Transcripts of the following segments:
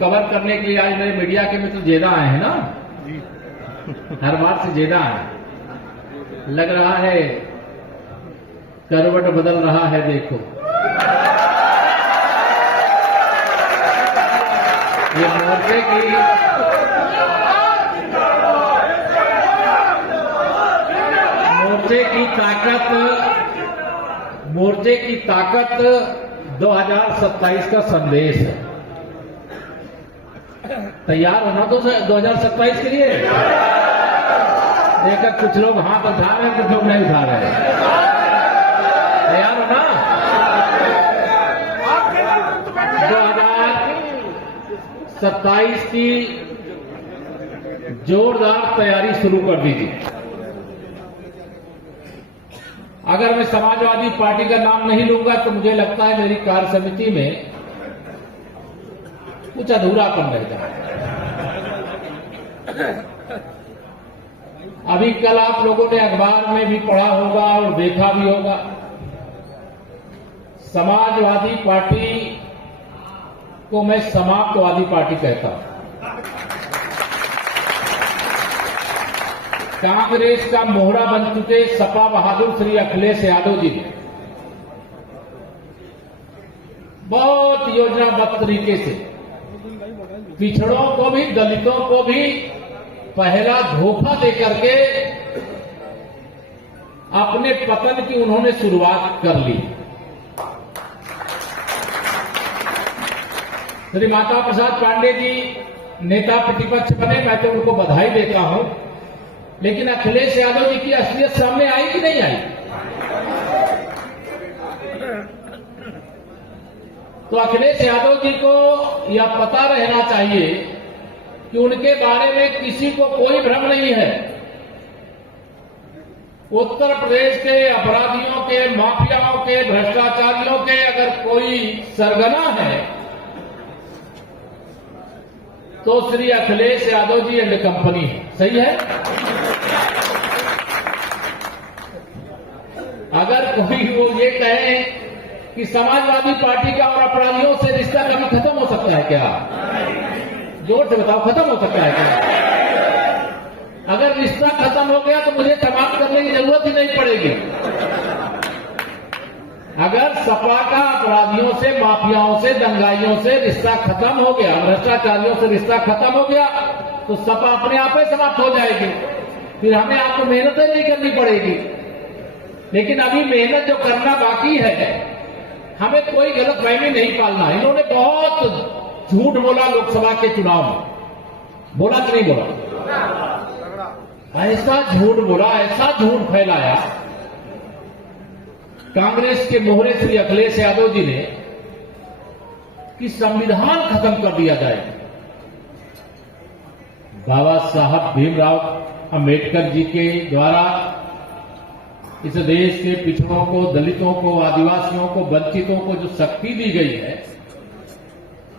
Cover करने के लिए आज मेरे मीडिया के मित्र जेदा आए हैं ना, हर बार से जेदा है। लग रहा है करवट बदल रहा है, देखो ये मोर्चे की ताकत 2027 का संदेश है। तैयार होना तो 2027 के लिए। देखकर कुछ लोग हाथ उठा रहे हैं, कुछ लोग नहीं उठा रहे हैं। तैयार होना। 2027 की जोरदार तैयारी शुरू कर दीजिए। अगर मैं समाजवादी पार्टी का नाम नहीं लूंगा तो मुझे लगता है मेरी कार्य समिति में कुछ अधूरापन रह जाए। अभी कल आप लोगों ने अखबार में भी पढ़ा होगा और देखा भी होगा, समाजवादी पार्टी को मैं समाप्तवादी पार्टी कहता हूं। कांग्रेस का मोहरा बन चुके सपा बहादुर श्री अखिलेश यादव जी ने बहुत योजनाबद्ध तरीके से पिछड़ों को भी, दलितों को भी पहला धोखा देकर के अपने पतन की उन्होंने शुरुआत कर ली। श्री माता प्रसाद पांडे जी नेता प्रतिपक्ष बने, मैं तो उनको बधाई देता हूं, लेकिन अखिलेश यादव जी की असलियत सामने आई कि नहीं आई? तो अखिलेश यादव जी को यह पता रहना चाहिए कि उनके बारे में किसी को कोई भ्रम नहीं है। उत्तर प्रदेश के अपराधियों के, माफियाओं के, भ्रष्टाचारियों के अगर कोई सरगना है तो श्री अखिलेश यादव जी एंड कंपनी है। सही है? अगर कोई वो ये कहे कि समाजवादी पार्टी का और अपराधियों से रिश्ता कभी खत्म हो सकता है क्या? जोर से बताओ, खत्म हो सकता है क्या? अगर रिश्ता खत्म हो गया तो मुझे समाप्त करने की जरूरत ही नहीं पड़ेगी। अगर सपा का अपराधियों से, माफियाओं से, दंगाइयों से रिश्ता खत्म हो गया, भ्रष्टाचारियों से रिश्ता खत्म हो गया, तो सपा अपने आप ही समाप्त हो जाएगी। फिर हमें आपको मेहनत नहीं करनी पड़ेगी। लेकिन अभी मेहनत जो करना बाकी है, हमें कोई गलतफहमी नहीं पालना। इन्होंने बहुत झूठ बोला लोकसभा के चुनाव में, बोला कि नहीं बोला? ऐसा झूठ बोला, ऐसा झूठ फैलाया कांग्रेस के मोहरे श्री अखिलेश यादव जी ने कि संविधान खत्म कर दिया जाएगा। बाबा साहब भीमराव अंबेडकर जी के द्वारा इस देश के पिछड़ों को, दलितों को, आदिवासियों को, वंचितों को जो शक्ति दी गई है,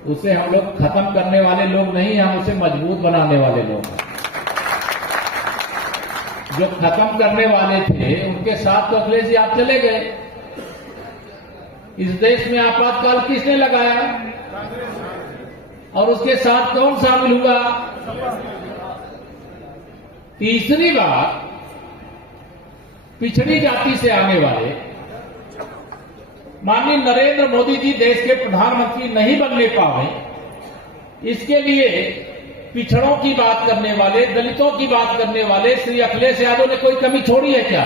उसे हम लोग खत्म करने वाले लोग नहीं, हम उसे मजबूत बनाने वाले लोग हैं। जो खत्म करने वाले थे उनके साथ तो अखिलेश जी आप चले गए। इस देश में आपातकाल किसने लगाया और उसके साथ कौन शामिल हुआ? तीसरी बात, पिछड़ी जाति से आने वाले माननीय नरेंद्र मोदी जी देश के प्रधानमंत्री नहीं बनने पाए, इसके लिए पिछड़ों की बात करने वाले, दलितों की बात करने वाले श्री अखिलेश यादव ने कोई कमी छोड़ी है क्या?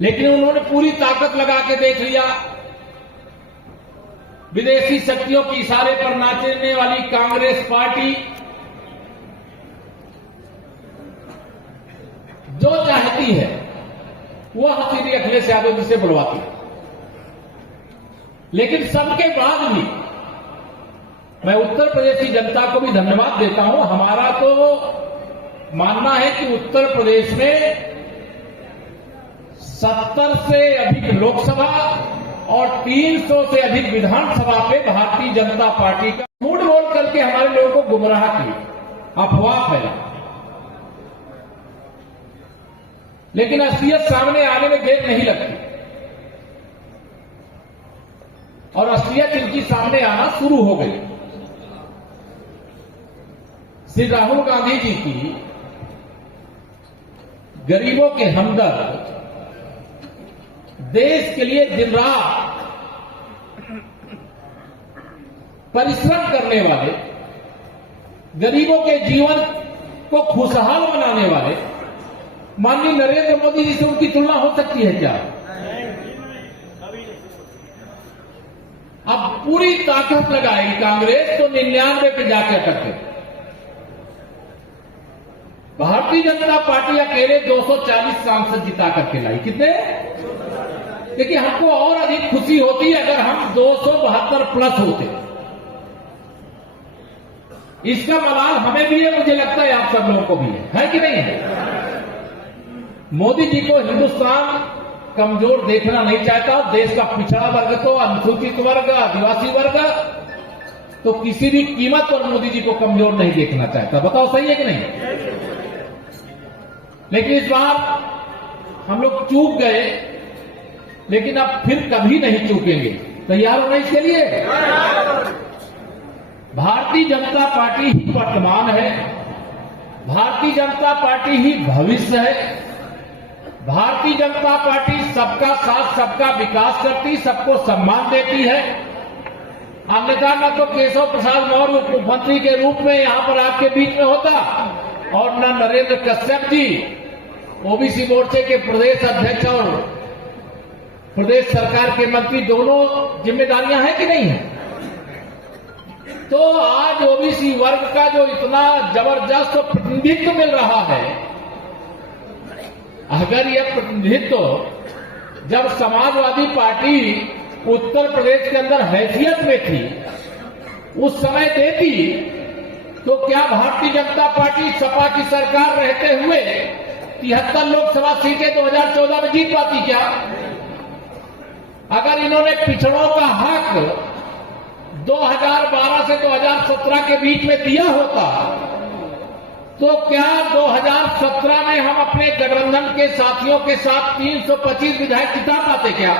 लेकिन उन्होंने पूरी ताकत लगा के देख लिया। विदेशी शक्तियों के इशारे पर नाचने वाली कांग्रेस पार्टी जो चाहती है वह श्री अखिलेश यादव जी से बुलवाती है। लेकिन सबके बाद भी मैं उत्तर प्रदेश की जनता को भी धन्यवाद देता हूं। हमारा तो मानना है कि उत्तर प्रदेश में 70 से अधिक लोकसभा और 300 से अधिक विधानसभा पे भारतीय जनता पार्टी का झूठ बोल करके हमारे लोगों को गुमराह किया, अफवाह फैला। लेकिन असलियत सामने आने में देर नहीं लगती। और असलियत इनकी सामने आना शुरू हो गई। श्री राहुल गांधी जी की गरीबों के हमदर्द, देश के लिए दिन रात परिश्रम करने वाले, गरीबों के जीवन को खुशहाल बनाने वाले माननीय नरेंद्र मोदी जी से उनकी तुलना हो सकती है क्या? अब पूरी ताकत लगाएगी कांग्रेस तो 99 पे जाकर करके। भारतीय जनता पार्टी अकेले 240 सांसद जिता करके लाई। कितने? देखिए, हमको और अधिक खुशी होती अगर हम 272 प्लस होते। इसका मलाल हमें भी है, मुझे लगता है आप सब लोगों को भी है कि नहीं है? मोदी जी को हिंदुस्तान कमजोर देखना नहीं चाहता। देश का पिछड़ा वर्ग तो, अनुसूचित वर्ग, आदिवासी वर्ग तो किसी भी कीमत पर मोदी जी को कमजोर नहीं देखना चाहता। बताओ सही है कि नहीं? लेकिन इस बार हम लोग चूक गए, लेकिन अब फिर कभी नहीं चूकेंगे। तैयार होना इसके लिए? भारतीय जनता पार्टी ही वर्तमान है, भारतीय जनता पार्टी ही भविष्य है। भारतीय जनता पार्टी सबका साथ, सबका विकास करती, सबको सम्मान देती है। अन्यथा न तो केशव प्रसाद मौर्य उप मुख्यमंत्री के रूप में यहां पर आपके बीच में होता, और न नरेंद्र कश्यप जी ओबीसी मोर्चे के प्रदेश अध्यक्ष और प्रदेश सरकार के मंत्री, दोनों जिम्मेदारियां हैं कि नहीं है? तो आज ओबीसी वर्ग का जो इतना जबरदस्त प्रतिनिधित्व मिल रहा है, अगर यह प्रतिनिधित्व जब समाजवादी पार्टी उत्तर प्रदेश के अंदर हैसियत में थी उस समय देती, तो क्या भारतीय जनता पार्टी सपा की सरकार रहते हुए 73 लोकसभा सीटें 2014 में जीत पाती क्या? अगर इन्होंने पिछड़ों का हक 2012 से 2017 के बीच में दिया होता, तो क्या 2017 में हम अपने गठबंधन के साथियों के साथ 325 विधायक जिता पाते क्या?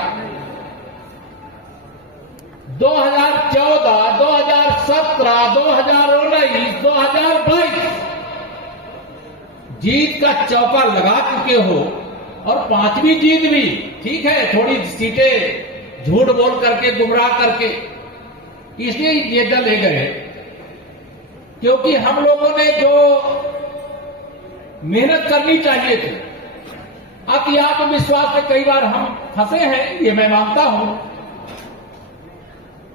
2014, 2017, 2019, 2022 जीत का चौका लगा चुके हो, और 5वीं जीत भी ठीक है, थोड़ी सीटें झूठ बोल करके, गुमराह करके, इसलिए ये दल ले गए क्योंकि हम लोगों ने जो मेहनत करनी चाहिए थी, अति आत्मविश्वास में कई बार हम फंसे हैं, ये मैं मानता हूं,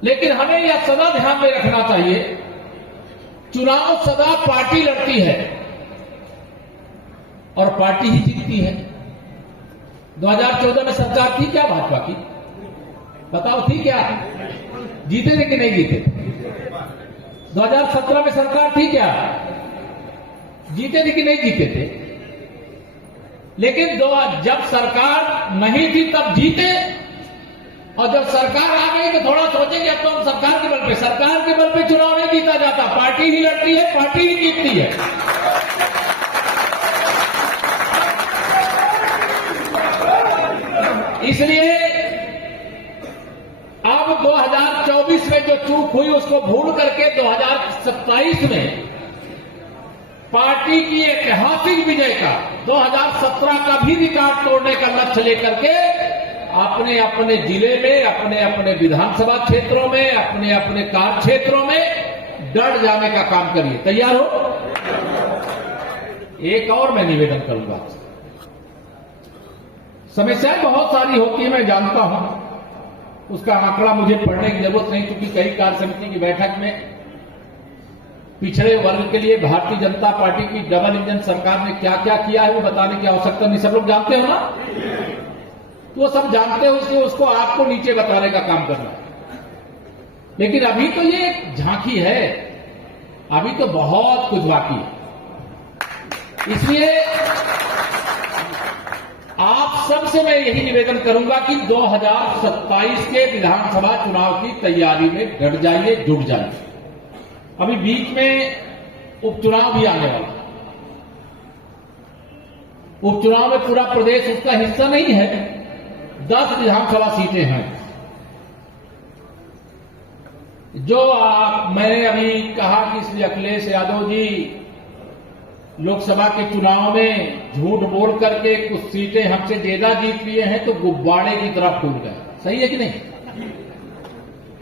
लेकिन हमें यह सदा ध्यान में रखना चाहिए, चुनाव सदा पार्टी लड़ती है और पार्टी ही जीतती है। 2014 में सरकार थी क्या भाजपा की? बताओ, थी क्या? जीते थे कि नहीं जीते? 2017 में सरकार थी क्या? जीते थे कि नहीं जीते थे? लेकिन जब सरकार नहीं थी तब जीते, और जब सरकार आ गई तो थोड़ा सोचेंगे अब तो हम सरकार के बल पे चुनाव नहीं जीता जाता, पार्टी ही लड़ती है, पार्टी ही जीतती है। इसलिए अब 2024 में जो चूक हुई उसको भूल करके 2027 में पार्टी की ऐतिहासिक विजय का, 2017 का भी रिकॉर्ड तोड़ने का लक्ष्य लेकर के अपने अपने जिले में, अपने अपने विधानसभा क्षेत्रों में, अपने अपने कार्य क्षेत्रों में डट जाने का काम करिए। तैयार हो? एक और मैं निवेदन करूंगा, समस्याएं बहुत सारी होती है, मैं जानता हूं, उसका आंकड़ा मुझे पढ़ने की जरूरत नहीं, क्योंकि कई कार्य समिति की बैठक में पिछड़े वर्ग के लिए भारतीय जनता पार्टी की डबल इंजन सरकार ने क्या क्या किया है वो बताने की आवश्यकता नहीं, सब लोग जानते हो ना, वो सब जानते हो, इसलिए उसको आपको नीचे बताने का काम करना। लेकिन अभी तो ये एक झांकी है, अभी तो बहुत कुछ बाकी है। इसलिए आप सबसे मैं यही निवेदन करूंगा कि 2027 के विधानसभा चुनाव की तैयारी में डट जाइए, जुट जाइए। अभी बीच में उपचुनाव भी आने वाला, उपचुनाव में पूरा प्रदेश उसका हिस्सा नहीं है, 10 विधानसभा सीटें हैं। मैंने अभी कहा कि श्री अखिलेश यादव जी लोकसभा के चुनाव में झूठ बोल करके कुछ सीटें हमसे ज्यादा जीत लिए हैं, तो गुब्बारे की तरह फूल गए। सही है कि नहीं?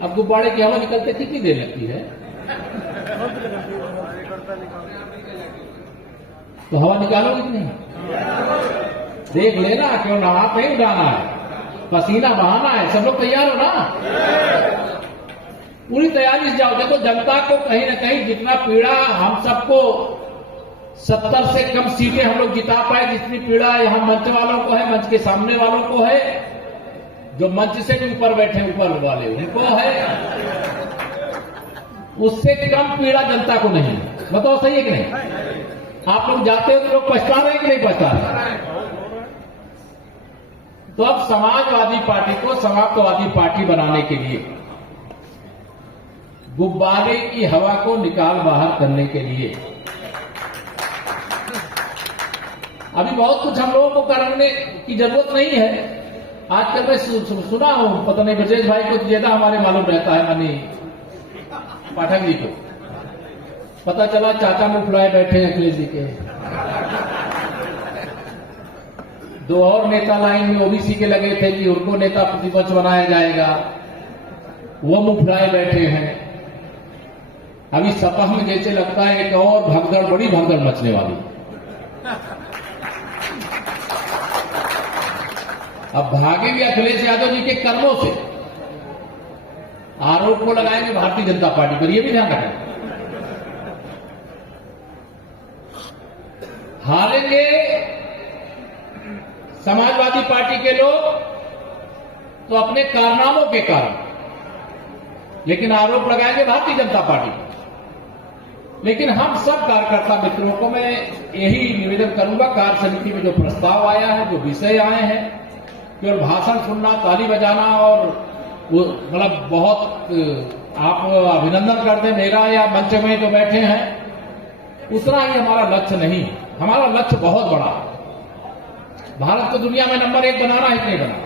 अब गुब्बारे की हवा निकलते कितनी देर लगती है? तो हवा निकालोगे कि नहीं? देख लेना, क्यों ना हाथ नहीं उड़ाना है, पसीना बहाना है। सब लोग तैयार हो ना? पूरी तैयारी से जाओ। देखो, जनता को कहीं ना कहीं जितना पीड़ा हम सबको 70 से कम सीटें हम लोग जिता पाए, जितनी पीड़ा यहां मंच वालों को है, मंच के सामने वालों को है, जो मंच से भी ऊपर बैठे ऊपर वाले उनको है, उससे कम पीड़ा जनता को नहीं। बताओ सही है कि नहीं? आप लोग जाते हो तो लोग पछता रहे कि नहीं पछता रहे? तो अब समाजवादी पार्टी को समाप्तवादी पार्टी बनाने के लिए, गुब्बारे की हवा को निकाल बाहर करने के लिए अभी बहुत कुछ हम लोगों को करने की जरूरत नहीं है। आजकल मैं सुना हूं, पता नहीं ब्रजेश भाई को ज्यादा हमारे मालूम रहता है, मनी पाठक जी को पता चला चाचा मुंह फुलाए बैठे हैं अखिलेश जी के। 2 और नेता लाइन में ओबीसी के लगे थे कि उनको नेता प्रतिपक्ष बनाया जाएगा, वो मुंह फुलाए बैठे हैं। अभी सपा में जैसे लगता है एक और भगदड़, बड़ी भगदड़ मचने वाली। अब भागेंगे अखिलेश यादव जी के कर्मों से, आरोप को लगाएंगे भारतीय जनता पार्टी पर, यह भी ध्यान रखें। हारेंगे समाजवादी पार्टी के लोग तो अपने कारनामों के कारण, लेकिन आरोप लगाएंगे भारतीय जनता पार्टी। लेकिन हम सब कार्यकर्ता मित्रों को मैं यही निवेदन करूंगा, कार्य समिति में जो प्रस्ताव आया है, जो विषय आए हैं, केवल भाषण सुनना, ताली बजाना और वो मतलब बहुत आप अभिनंदन कर दें मेरा या मंच में जो बैठे हैं, उतना ही हमारा लक्ष्य नहीं। हमारा लक्ष्य बहुत बड़ा है। भारत को दुनिया में नंबर 1 बनाना है कि नहीं बनाना?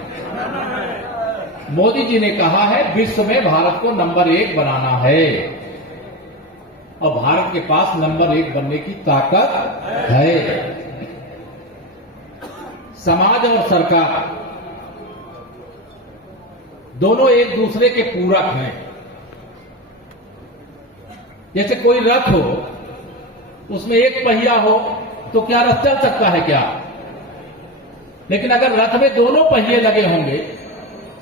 मोदी जी ने कहा है विश्व में भारत को नंबर 1 बनाना है, और भारत के पास नंबर 1 बनने की ताकत है। समाज और सरकार दोनों एक दूसरे के पूरक हैं। जैसे कोई रथ हो, उसमें एक पहिया हो तो क्या रथ चल सकता है क्या? लेकिन अगर रथ में दोनों पहिए लगे होंगे,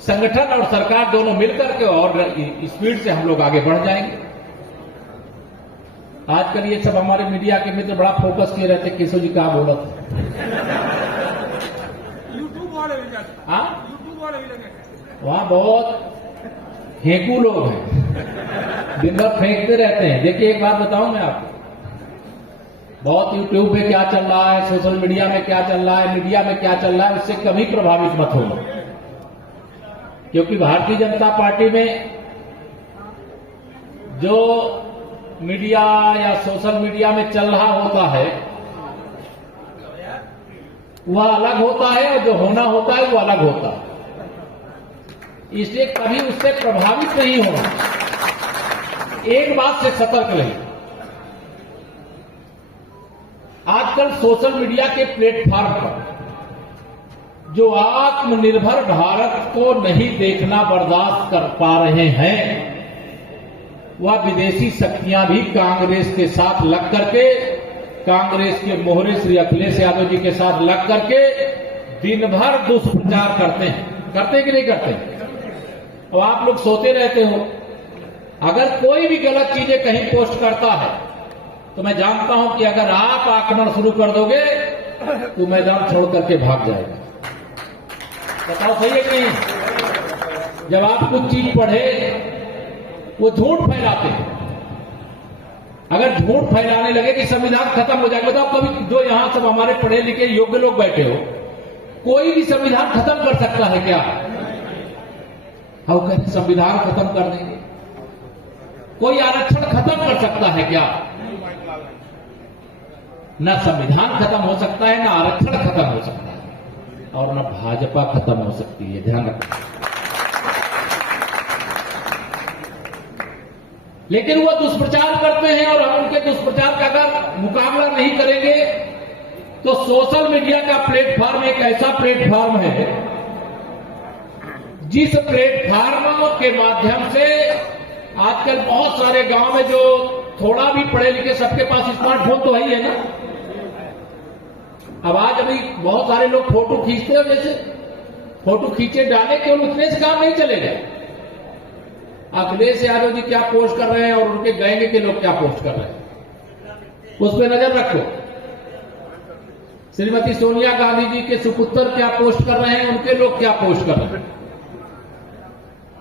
संगठन और सरकार दोनों मिलकर के, और स्पीड से हम लोग आगे बढ़ जाएंगे। आजकल ये सब हमारे मीडिया के मित्र बड़ा फोकस किए रहते, केशव जी क्या बोला था, वहां बहुत फेंकू लोग हैं, दिन भर फेंकते रहते हैं। देखिए एक बात बताऊं मैं आपको, बहुत यूट्यूब पे क्या चल रहा है, सोशल मीडिया में क्या चल रहा है, मीडिया में क्या चल रहा है, उससे कभी प्रभावित मत होना। क्योंकि भारतीय जनता पार्टी में जो मीडिया या सोशल मीडिया में चल रहा होता है वह अलग होता है, और जो होना होता है वो अलग होता है। इसलिए कभी उससे प्रभावित नहीं होना। एक बात से सतर्क रहिए, आजकल सोशल मीडिया के प्लेटफॉर्म पर जो आत्मनिर्भर भारत को नहीं देखना बर्दाश्त कर पा रहे हैं, वह विदेशी शक्तियां भी कांग्रेस के साथ लग करके, कांग्रेस के मोहरे श्री अखिलेश यादव जी के साथ लग करके दिन भर दुष्प्रचार करते हैं कि नहीं करते? और आप लोग सोते रहते हो। अगर कोई भी गलत चीजें कहीं पोस्ट करता है तो मैं जानता हूं कि अगर आप आक्रमण शुरू कर दोगे तो मैदान छोड़ करके भाग जाएगा। बताओ सही है कि नहीं? जब आप कुछ चीज पढ़े, वो झूठ फैलाते हैं। अगर झूठ फैलाने लगे कि संविधान खत्म हो जाएगा, बताओ कभी जो यहां सब हमारे पढ़े लिखे योग्य लोग बैठे हो, कोई भी संविधान खत्म कर सकता है क्या? हम कहते संविधान खत्म कर देंगे। कोई आरक्षण खत्म कर सकता है क्या? न संविधान खत्म हो सकता है, न आरक्षण खत्म हो सकता है, और न भाजपा खत्म हो सकती है। ध्यान रखना। लेकिन वो दुष्प्रचार करते हैं और हम उनके दुष्प्रचार का अगर मुकाबला नहीं करेंगे तो सोशल मीडिया का प्लेटफॉर्म एक ऐसा प्लेटफॉर्म है जिस प्लेटफॉर्म के माध्यम से आजकल बहुत सारे गांव में जो थोड़ा भी पढ़े लिखे सबके पास स्मार्टफोन तो है ही है ना। अब आज अभी बहुत सारे लोग फोटो खींचते हैं, जैसे फोटो खींचे डाले केवल उतने से काम नहीं चलेगा। अखिलेश यादव जी क्या पोस्ट कर रहे हैं और उनके गैंग के लोग क्या पोस्ट कर रहे हैं उस पर नजर रखो। श्रीमती सोनिया गांधी जी के सुपुत्र क्या पोस्ट कर रहे हैं, उनके लोग क्या पोस्ट कर रहे हैं,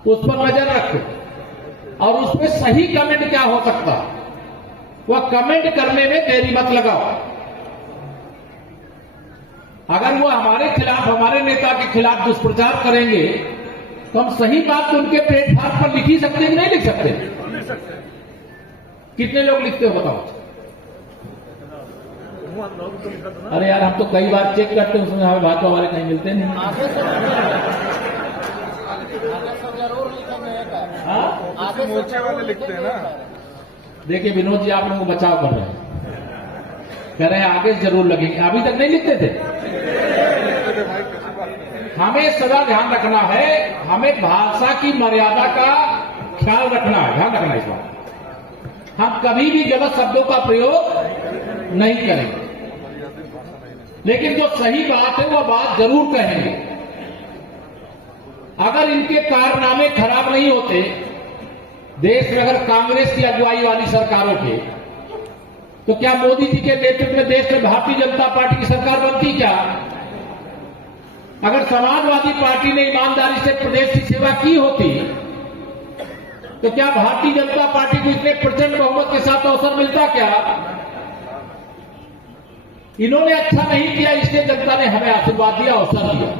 उस पर नजर रखो और उस पर सही कमेंट क्या हो सकता वह कमेंट करने में देरी मत लगाओ। अगर वो हमारे खिलाफ, हमारे नेता के खिलाफ दुष्प्रचार करेंगे तो हम सही बात तो उनके प्लेटफॉर्म पर लिख ही सकते कि नहीं लिख सकते? कितने लोग लिखते हो बताओ? अरे यार हम तो कई बार चेक करते हैं, उसमें हमें भाजपा वाले कहीं मिलते नहीं। आगे मोर्चे वाले लिखते हैं ना। देखिए विनोद जी आप लोगों को बचाव कर रहे हैं, कह रहे हैं आगे जरूर लगेंगे, अभी तक नहीं लिखते थे। हमें सदा ध्यान रखना है, हमें भाषा की मर्यादा का ख्याल रखना है, ध्यान रखना है इस बात। हम कभी भी गलत शब्दों का प्रयोग नहीं करेंगे, लेकिन जो सही बात है वह बात जरूर कहेंगे। अगर इनके कारनामे खराब नहीं होते देश में, अगर कांग्रेस की अगुवाई वाली सरकारों के, तो क्या मोदी जी के नेतृत्व में देश में भारतीय जनता पार्टी की सरकार बनती क्या? अगर समाजवादी पार्टी ने ईमानदारी से प्रदेश की सेवा की होती तो क्या भारतीय जनता पार्टी को इतने प्रचंड बहुमत के साथ अवसर मिलता क्या? इन्होंने अच्छा नहीं किया, इसलिए जनता ने हमें आशीर्वाद दिया, अवसर दिया।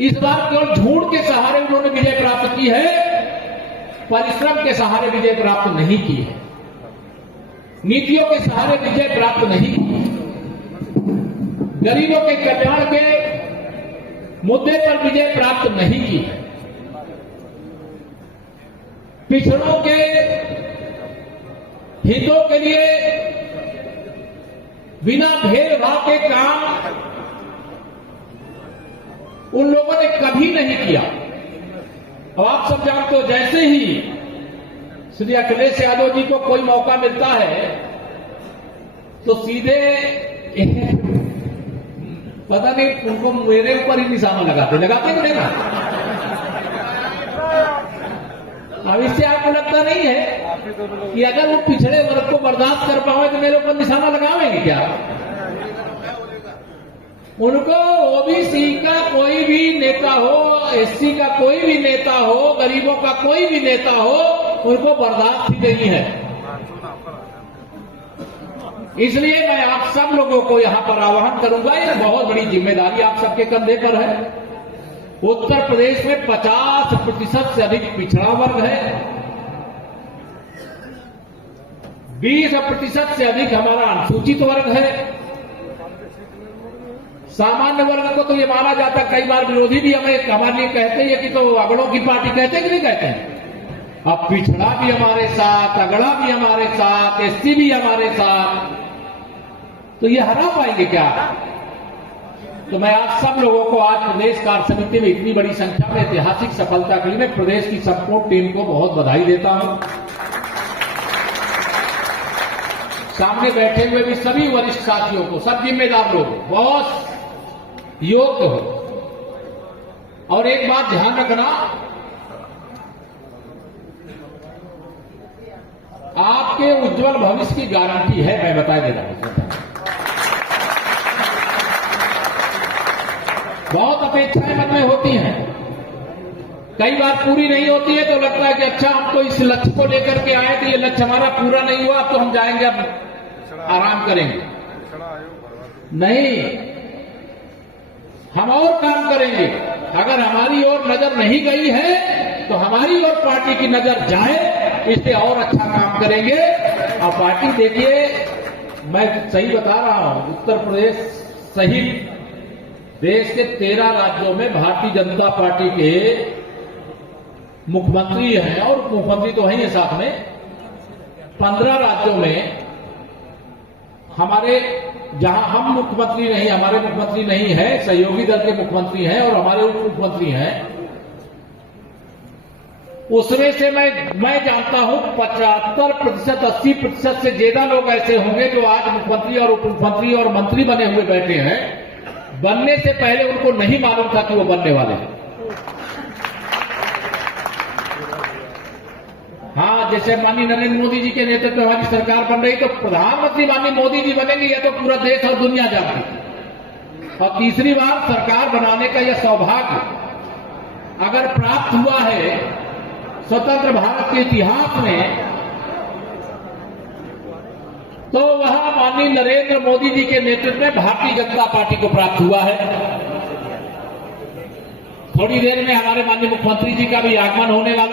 इस बार केवल झूठ के सहारे उन्होंने विजय प्राप्त की है, परिश्रम के सहारे विजय प्राप्त नहीं की है, नीतियों के सहारे विजय प्राप्त नहीं की, गरीबों के कल्याण के मुद्दे पर विजय प्राप्त नहीं की है, पिछड़ों के हितों के लिए बिना भेदभाव के काम उन लोगों ने कभी नहीं किया। अब आप सब जानते हो, जैसे ही श्री अखिलेश यादव जी को कोई मौका मिलता है तो सीधे पता नहीं उनको मेरे ऊपर ही निशाना लगाते कि नहीं ना? अब इससे आपको लगता नहीं है कि अगर वो पिछड़े वर्ग को बर्दाश्त कर पाए तो मेरे ऊपर निशाना लगावेंगे क्या? उनको ओबीसी का कोई भी नेता हो, एससी का कोई भी नेता हो, गरीबों का कोई भी नेता हो, उनको बर्दाश्त ही नहीं है। इसलिए मैं आप सब लोगों को यहां पर आह्वान करूंगा, यह बहुत बड़ी जिम्मेदारी आप सबके कंधे पर है। उत्तर प्रदेश में 50% से अधिक पिछड़ा वर्ग है, 20% से अधिक हमारा अनुसूचित वर्ग है। सामान्य वर्ग को तो ये माना जाता, कई बार विरोधी भी हमें हमारे लिए कहते हैं कि तो अगड़ों की पार्टी कहते हैं कि नहीं कहते हैं। अब पिछड़ा भी हमारे साथ, अगड़ा भी हमारे साथ, एससी भी हमारे साथ, तो ये हरा पाएंगे क्या? तो मैं आप सब लोगों को आज प्रदेश कार्य समिति में इतनी बड़ी संख्या में ऐतिहासिक सफलता के लिए मैं प्रदेश की संपूर्ण टीम को बहुत बधाई देता हूं। सामने बैठे हुए भी सभी वरिष्ठ साथियों को, सब जिम्मेदार लोग, बॉस योग्य हो। और एक बात ध्यान रखना, आपके उज्जवल भविष्य की गारंटी है, मैं बता दे रहा हूं। बहुत अपेक्षाएं मन में होती हैं, कई बार पूरी नहीं होती है तो लगता है कि अच्छा हम तो इस लक्ष्य को लेकर के आए थे, ये लक्ष्य हमारा पूरा नहीं हुआ, तो हम जाएंगे, अब आराम करेंगे। नहीं, हम और काम करेंगे। अगर हमारी ओर नजर नहीं गई है तो हमारी ओर पार्टी की नजर जाए, इससे और अच्छा काम करेंगे। और पार्टी देखिए, मैं सही बता रहा हूं, उत्तर प्रदेश सहित देश के 13 राज्यों में भारतीय जनता पार्टी के मुख्यमंत्री हैं और उप मुख्यमंत्री तो हैं ही साथ में, 15 राज्यों में हमारे, जहां हम मुख्यमंत्री नहीं, हमारे मुख्यमंत्री नहीं है, सहयोगी दल के मुख्यमंत्री हैं और हमारे उप मुख्यमंत्री हैं, उसमें से मैं जानता हूं 75%, 80% से ज्यादा लोग ऐसे होंगे जो आज मुख्यमंत्री और उप मुख्यमंत्री और मंत्री बने हुए बैठे हैं, बनने से पहले उनको नहीं मालूम था कि वो बनने वाले हैं। हाँ, जैसे माननीय नरेंद्र मोदी जी के नेतृत्व में हमारी सरकार बन रही, तो प्रधानमंत्री माननीय मोदी जी बनेंगे, यह तो पूरा देश और दुनिया जानती। और तीसरी बार सरकार बनाने का यह सौभाग्य अगर प्राप्त हुआ है स्वतंत्र भारत के इतिहास में, तो वह माननीय नरेंद्र मोदी जी के नेतृत्व में भारतीय जनता पार्टी को प्राप्त हुआ है। थोड़ी देर में हमारे माननीय मुख्यमंत्री जी का भी आगमन होने वाला